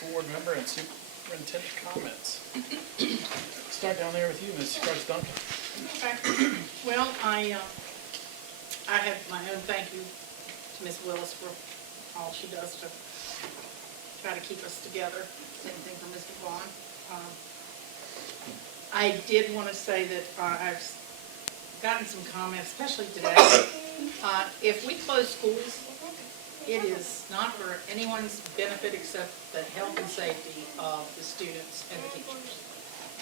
school board member and superintendent comments. Start down there with you, Ms. Duncan. Okay. Well, I have my own thank you to Ms. Willis for all she does to try to keep us together. Same thing for Mr. Vaughn. I did want to say that I've gotten some comments, especially today. If we close schools, it is not for anyone's benefit except the health and safety of the students and the teachers.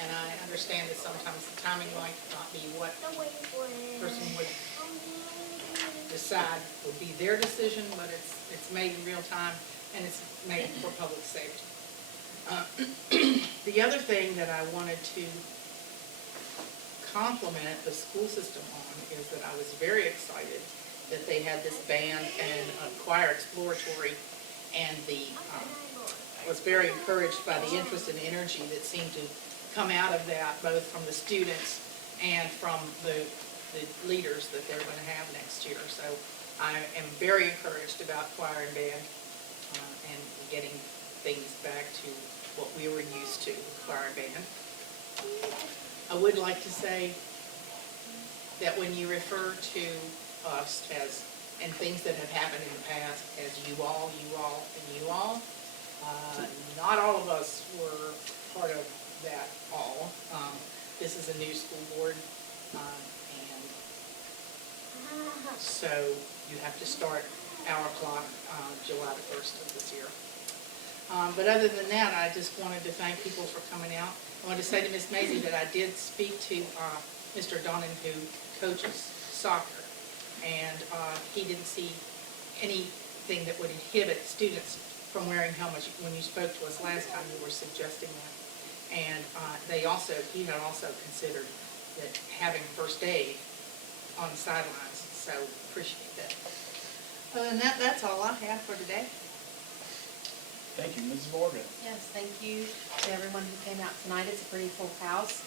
And I understand that sometimes the timing might not be what the person would decide would be their decision, but it's made in real time and it's made for public safety. The other thing that I wanted to compliment the school system on is that I was very excited that they had this band and choir exploratory, and I was very encouraged by the interest and energy that seemed to come out of that, both from the students and from the leaders that they're going to have next year. So I am very encouraged about choir and band and getting things back to what we were used to, choir and band. I would like to say that when you refer to us as, and things that have happened in the past as you all, and you all, not all of us were part of that all. This is a new school board, and so you have to start our clock July the 1st of this year. But other than that, I just wanted to thank people for coming out. I wanted to say to Ms. Maisie that I did speak to Mr. Duncan, who coaches soccer, and he didn't see anything that would inhibit students from wearing helmets. When you spoke to us last time, you were suggesting that. And he had also considered that having first aid on the sidelines, so appreciate that. Other than that, that's all I have for today. Thank you, Ms. Morgan. Yes, thank you to everyone who came out tonight. It's a pretty full house.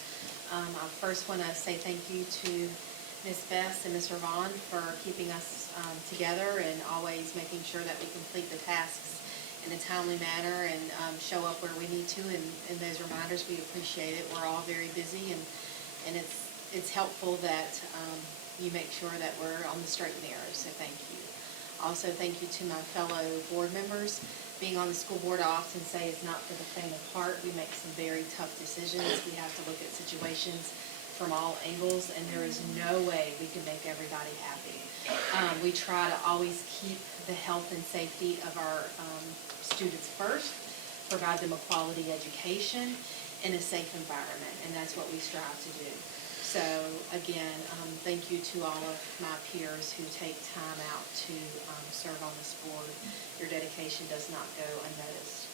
I first want to say thank you to Ms. Bess and Mr. Vaughn for keeping us together and always making sure that we complete the tasks in a timely manner and show up where we need to. And those reminders, we appreciate it. We're all very busy, and it's helpful that you make sure that we're on the straight and narrow, so thank you. Also, thank you to my fellow board members. Being on the school board, I often say is not for the faint of heart. We make some very tough decisions. We have to look at situations from all angles, and there is no way we can make everybody happy. We try to always keep the health and safety of our students first, provide them a quality education in a safe environment, and that's what we strive to do. So again, thank you to all of my peers who take time out to serve on this board. Your dedication does not go unnoticed.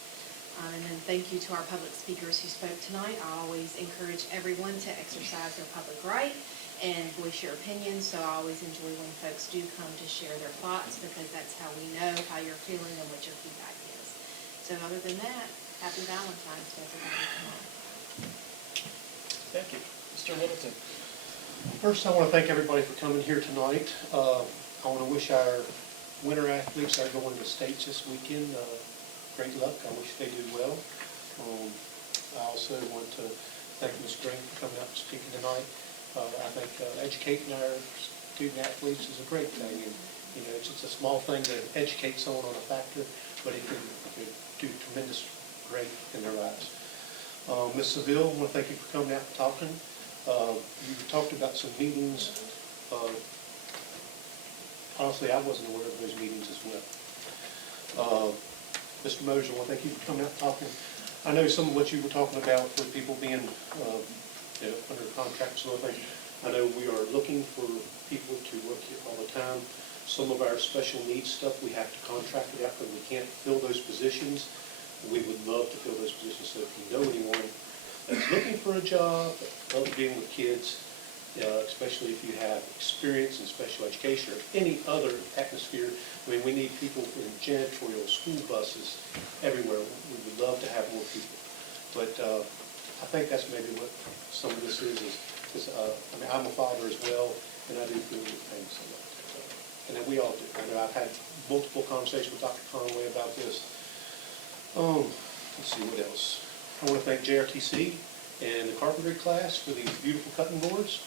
And then thank you to our public speakers who spoke tonight. I always encourage everyone to exercise their public right and voice your opinions, so I always enjoy when folks do come to share their thoughts, because that's how we know how you're feeling and what your feedback is. So other than that, happy Valentine's to everybody tonight. Thank you. Mr. Littleton. First, I want to thank everybody for coming here tonight. I want to wish our winter athletes that are going to states this weekend great luck. I wish they do well. I also want to thank Ms. Green for coming out and speaking tonight. I think educating our student athletes is a great thing, and you know, it's a small thing to educate someone on a factor, but it can do tremendous great in their lives. Ms. Seville, I want to thank you for coming out and talking. You talked about some meetings. Honestly, I wasn't aware of those meetings as well. Mr. Moser, I want to thank you for coming out and talking. I know some of what you were talking about for people being under contracts and other things. I know we are looking for people to work here all the time. Some of our special needs stuff, we have to contract it out because we can't fill those positions. We would love to fill those positions, so if you know anyone that's looking for a job, that loves being with kids, especially if you have experience in special education or any other atmosphere. I mean, we need people in janitorial, school buses, everywhere. We would love to have more people. But I think that's maybe what some of this is I mean, I'm a father as well, and I do feel the pain so much. And then we all do. I know I've had multiple conversations with Dr. Conway about this. Let's Let's see what else. I want to thank JRTC and the carpentry class for these beautiful cutting boards.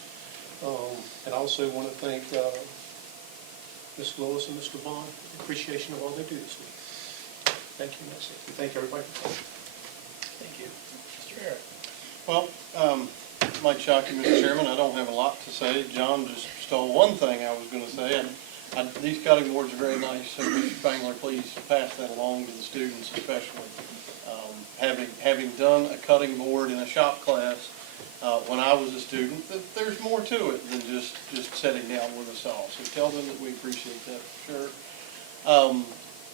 And I also want to thank Ms. Willis and Mr. Vaughn for the appreciation of all they do this week. Thank you, that's it. We thank everybody for coming. Thank you. Mr. Eric? Well, might shock you, Mr. Chairman, I don't have a lot to say. John just stole one thing I was going to say. These cutting boards are very nice, so Mr. Spangler, please pass that along to the students especially. Having done a cutting board in a shop class when I was a student, there's more to it than just sitting down with a saw. So tell them that we appreciate that for sure.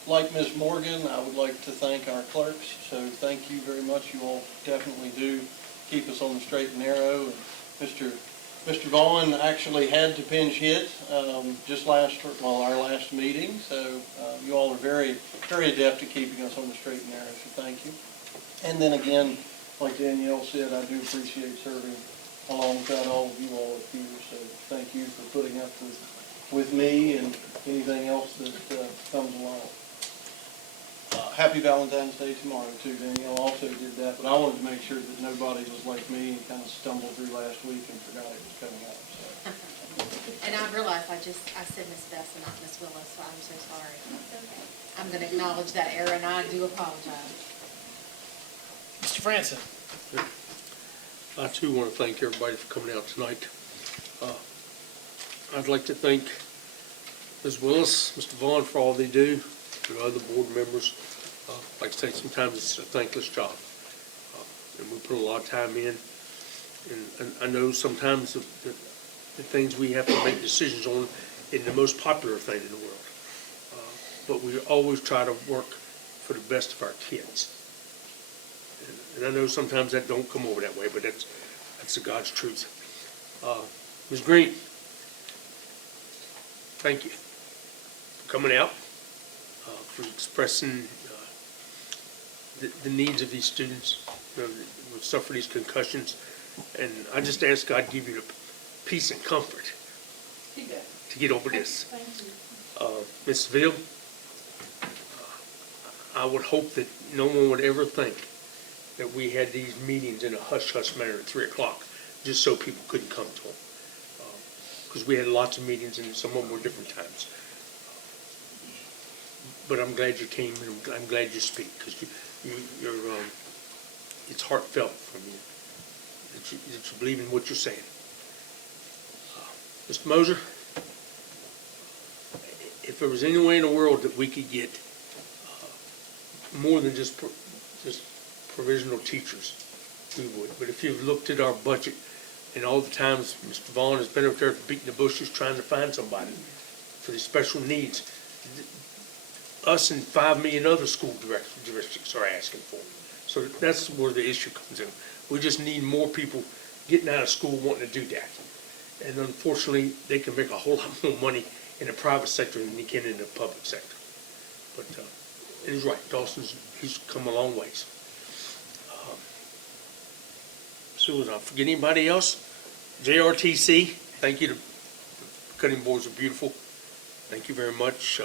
Like Ms. Morgan, I would like to thank our clerks. So thank you very much. You all definitely do keep us on the straight and narrow. And Mr. Vaughn actually had to pinch hit just our last meeting. So you all are very, very adept at keeping us on the straight and narrow. So thank you. And then again, like Danielle said, I do appreciate serving alongside all of you all up here. So thank you for putting up with me and anything else that comes along. Happy Valentine's Day tomorrow too. Danielle also did that, but I wanted to make sure that nobody was like me and kind of stumbled through last week and forgot it was coming up. So. And I realized I said Miss Bess and not Miss Willis, so I'm so sorry. I'm going to acknowledge that error, and I do apologize. Mr. Franson? I too want to thank everybody for coming out tonight. I'd like to thank Ms. Willis, Mr. Vaughn for all they do, and other board members. Like I say, sometimes it's a thankless job, and we put a lot of time in. And I know sometimes the things we have to make decisions on isn't the most popular thing in the world, but we always try to work for the best of our kids. And I know sometimes that don't come over that way, but that's the God's truth. Ms. Green, thank you for coming out, for expressing the needs of these students who suffer these concussions. And I just ask God to give you the peace and comfort to get over this. Ms. Seville, I would hope that no one would ever think that we had these meetings in a hush-hush manner at 3 o'clock, just so people couldn't come to them. Because we had lots of meetings, and some of them were different times. But I'm glad you came, and I'm glad you speak, because it's heartfelt from you that you believe in what you're saying. Mr. Moser, if there was any way in the world that we could get more than just provisional teachers, we would. But if you've looked at our budget and all the times Mr. Vaughn has been up there beating the bushes trying to find somebody for the special needs, us and 5 million other school districts are asking for. So that's where the issue comes in. We just need more people getting out of school wanting to do that. And unfortunately, they can make a whole lot more money in the private sector than they can in the public sector. But it is right. He's come a long ways. So did I forget anybody else? JRTC, thank you. The cutting boards are beautiful. Thank you very much.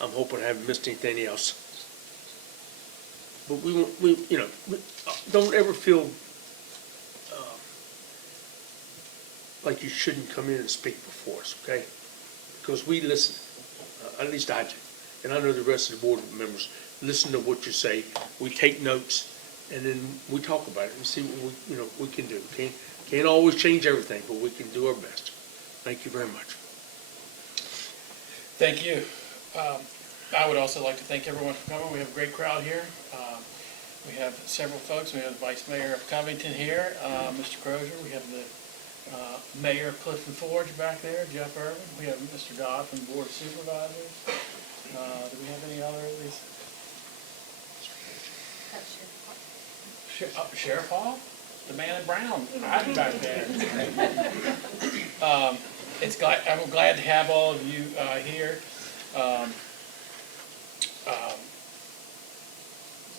I'm hoping I haven't missed anything else. But we don't ever feel like you shouldn't come in and speak before us, okay? Because we listen. At least I do. And I know the rest of the board members listen to what you say. We take notes, and then we talk about it and see what we can do. Can't always change everything, but we can do our best. Thank you very much. Thank you. I would also like to thank everyone for coming. We have a great crowd here. We have several folks. We have the Vice Mayor of Covington here, Mr. Crozier. We have the Mayor of Clifton Forge back there, Jeff Irvin. We have Mr. Dodd from the Board of Supervisors. Do we have any other of these? Sheriff Hall? The man in brown, hiding back there. I'm glad to have all of you here.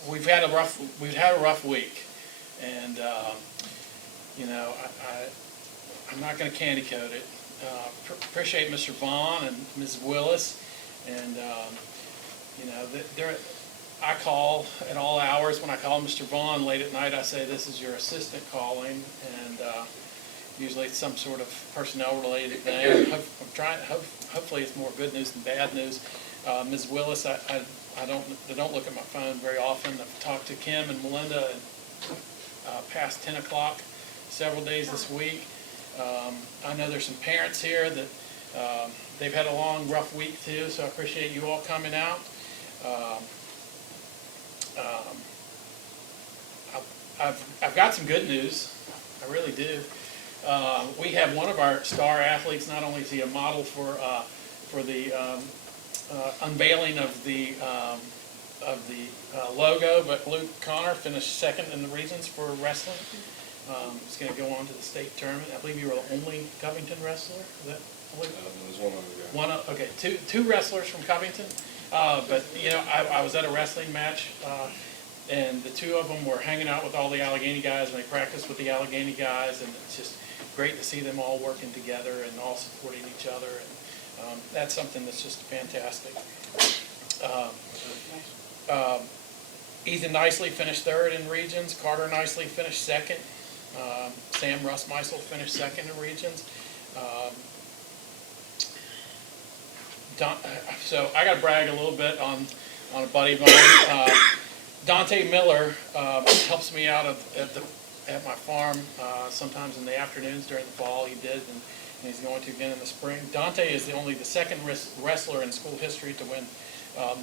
We've had a rough week, and I'm not going to candy coat it. Appreciate Mr. Vaughn and Ms. Willis, and I call at all hours. When I call Mr. Vaughn late at night, I say, this is your assistant calling, and usually it's some sort of personnel-related thing. Hopefully it's more good news than bad news. Ms. Willis, I don't look at my phone very often. I've talked to Kim and Melinda past 10 o'clock several days this week. I know there's some parents here that they've had a long, rough week too, so I appreciate you all coming out. I've got some good news. I really do. We have one of our star athletes. Not only is he a model for the unveiling of the logo, but Luke Connor finished second in the regions for wrestling. He's going to go on to the state tournament. I believe you were the only Covington wrestler. Is that? There was one other guy. Okay, two wrestlers from Covington. But you know, I was at a wrestling match, and the two of them were hanging out with all the Alleghany guys, and they practiced with the Alleghany guys, and it's just great to see them all working together and all supporting each other. And that's something that's just fantastic. Ethan Nicely finished third in regions. Carter Nicely finished second. Sam Russ-Meisel finished second in regions. So I got to brag a little bit on a buddy of mine. Dante Miller helps me out at my farm sometimes in the afternoons during the fall. He did, and he's going to again in the spring. Dante is only the second wrestler in school history to win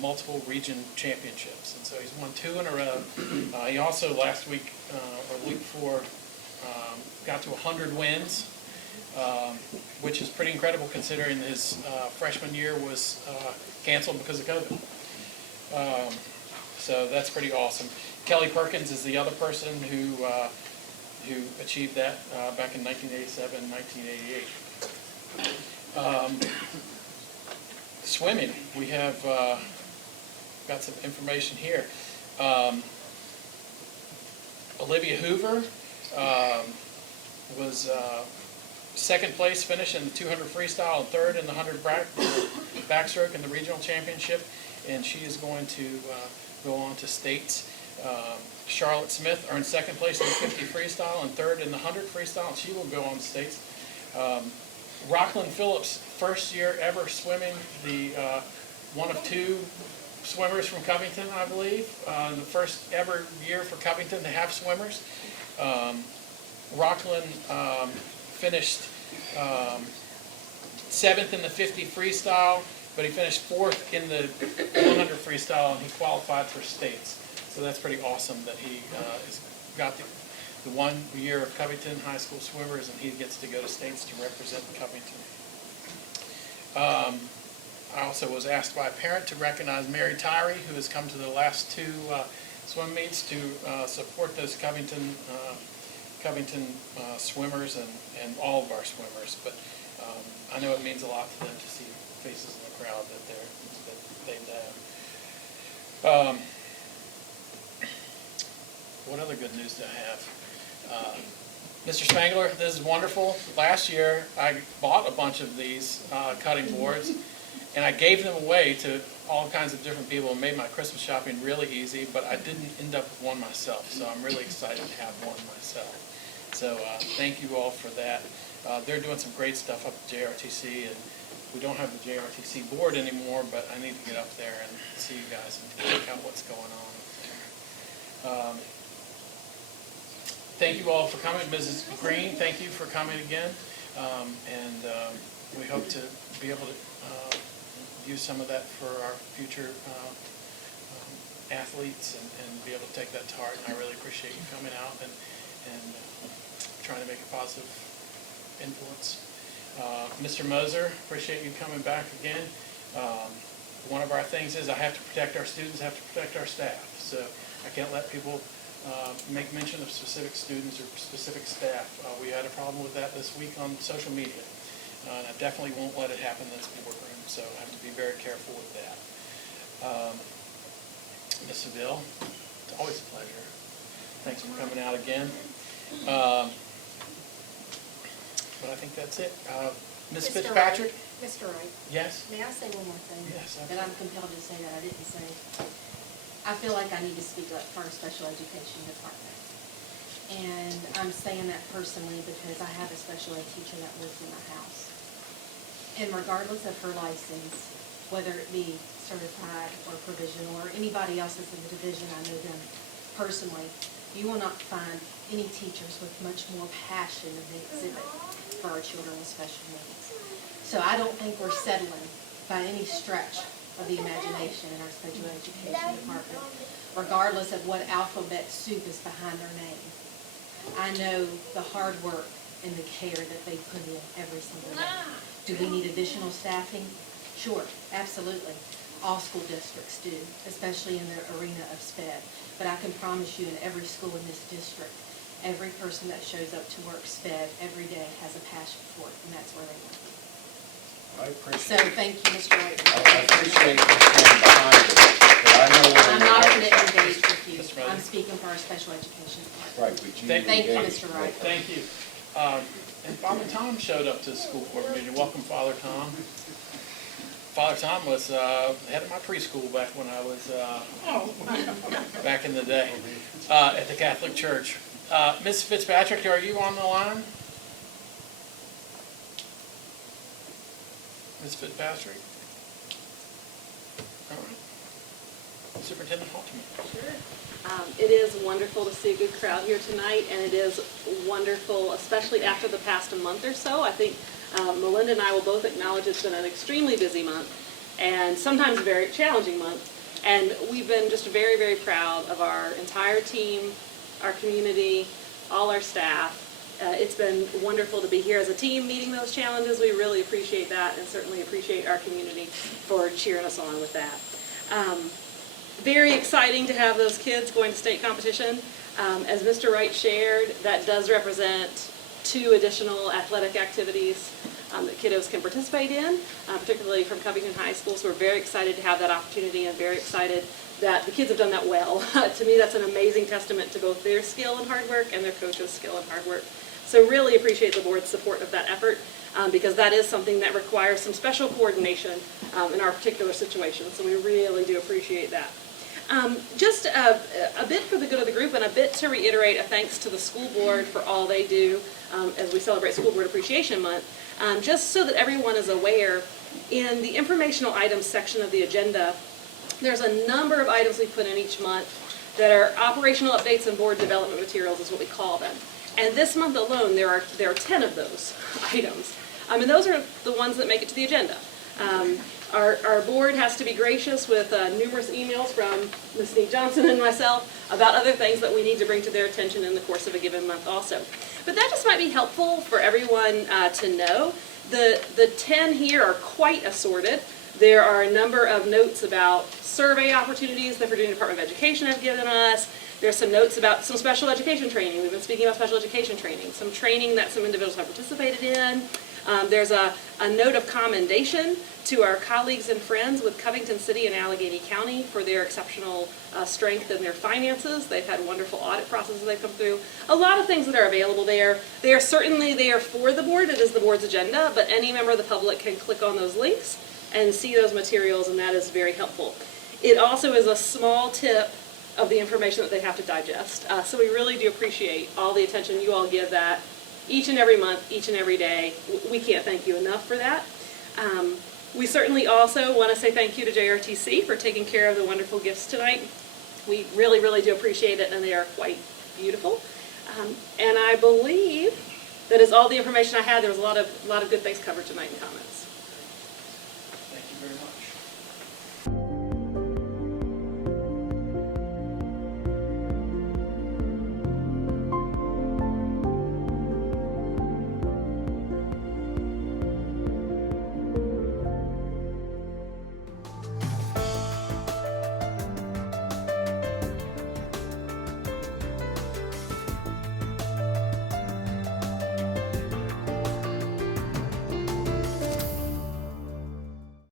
multiple region championships, and so he's won 2 in a row. He also last week or the week before got to 100 wins. Which is pretty incredible considering his freshman year was canceled because of COVID. So that's pretty awesome. Kelly Perkins is the other person who achieved that back in 1987, 1988. Swimming, we have got some information here. Olivia Hoover was second place finish in the 200 freestyle and third in the 100 backstroke in the regional championship, and she is going to go on to states. Charlotte Smith earned second place in the 50 freestyle and third in the 100 freestyle, and she will go on to states. Rockland Phillips, first year ever swimming, the one of 2 swimmers from Covington, I believe. The first ever year for Covington to have swimmers. Rockland finished 7th in the 50 freestyle, but he finished 4th in the 100 freestyle, and he qualified for states. So that's pretty awesome that he has got the 1 year of Covington High School swimmers, and he gets to go to states to represent Covington. I also was asked by a parent to recognize Mary Tyree, who has come to the last 2 swim meets to support those Covington swimmers and all of our swimmers. But I know it means a lot to them to see faces in the crowd that they know. What other good news do I have? Mr. Spangler, this is wonderful. Last year, I bought a bunch of these cutting boards, and I gave them away to all kinds of different people and made my Christmas shopping really easy, but I didn't end up with one myself, so I'm really excited to have one myself. So thank you all for that. They're doing some great stuff up at JRTC, and we don't have the JRTC board anymore, but I need to get up there and see you guys and check out what's going on up there. Thank you all for coming. Mrs. Green, thank you for coming again. And we hope to be able to use some of that for our future athletes and be able to take that to heart. And I really appreciate you coming out and trying to make a positive influence. Mr. Moser, appreciate you coming back again. One of our things is I have to protect our students, I have to protect our staff. So I can't let people make mention of specific students or specific staff. We had a problem with that this week on social media. And I definitely won't let it happen in this boardroom, so I have to be very careful with that. Ms. Seville, it's always a pleasure. Thanks for coming out again. But I think that's it. Ms. Mr. Fitzpatrick? Mr. Wright, Yes? may I say one more thing? Yes, That I'm compelled to say that I didn't say. I feel like I need to speak up for our special education department. And I'm saying that personally because I have a special ed teacher that lives in my house. And regardless of her license, whether it be certified or provisional, or anybody else that's in the division, I know them personally, you will not find any teachers with much more passion than they exhibit for our children with special needs. So I don't think we're settling by any stretch of the imagination in our special education department, regardless of what alphabet soup is behind their name. I know the hard work and the care that they put in every single day. Do we need additional staffing? Sure, absolutely. All school districts do, especially in the arena of SPED. But I can promise you in every school in this district, every person that shows up to work SPED every day has a passion for it, and that's where they want to be. I So appreciate, thank you, Mr. Wright. I appreciate you standing behind it, but I know where. I'm not going to engage with you. Mr. President. I'm speaking for our special education department. Right, but you. Thank you, engaged. Mr. Wright. Thank you. And Father Tom showed up to the school board meeting. Welcome, Father Tom. Father Tom was head of my preschool back when I was, back in the day, at the Catholic Church. Ms. Fitzpatrick, are you on the line? Ms. Fitzpatrick? All right. Superintendent Halterman. Sure. It is wonderful to see a good crowd here tonight, and it is wonderful, especially after the past month or so. I think Melinda and I will both acknowledge it's been an extremely busy month, and sometimes a very challenging month. And we've been just very, very proud of our entire team, our community, all our staff. It's been wonderful to be here as a team meeting those challenges. We really appreciate that, and certainly appreciate our community for cheering us on with that. Very exciting to have those kids going to state competition. As Mr. Wright shared, that does represent 2 additional athletic activities that kiddos can participate in, particularly from Covington High School. So we're very excited to have that opportunity, and very excited that the kids have done that well. To me, that's an amazing testament to both their skill and hard work and their coaches' skill and hard work. So really appreciate the board's support of that effort, because that is something that requires some special coordination in our particular situation. So we really do appreciate that. Just a bit for the good of the group, and a bit to reiterate a thanks to the school board for all they do as we celebrate School Board Appreciation Month. Just so that everyone is aware, in the informational items section of the agenda, there's a number of items we put in each month that are operational updates and board development materials is what we call them. And this month alone, there are 10 of those items. And those are the ones that make it to the agenda. Our board has to be gracious with numerous emails from Ms. Snead Johnson and myself about other things that we need to bring to their attention in the course of a given month also. But that just might be helpful for everyone to know. The 10 here are quite assorted. There are a number of notes about survey opportunities that the Virginia Department of Education have given us. There's some notes about some special education training. We've been speaking about special education training, some training that some individuals have participated in. There's a note of commendation to our colleagues and friends with Covington City and Alleghany County for their exceptional strength in their finances. They've had wonderful audit processes they've come through. A lot of things that are available there. They are certainly there for the board. It is the board's agenda, but any member of the public can click on those links and see those materials, and that is very helpful. It also is a small tip of the information that they have to digest. So we really do appreciate all the attention you all give that each and every month, each and every day. We can't thank you enough for that. We certainly also want to say thank you to JRTC for taking care of the wonderful gifts tonight. We really, really do appreciate it, and they are quite beautiful. And I believe that is all the information I had. There was a lot of good things covered tonight in comments.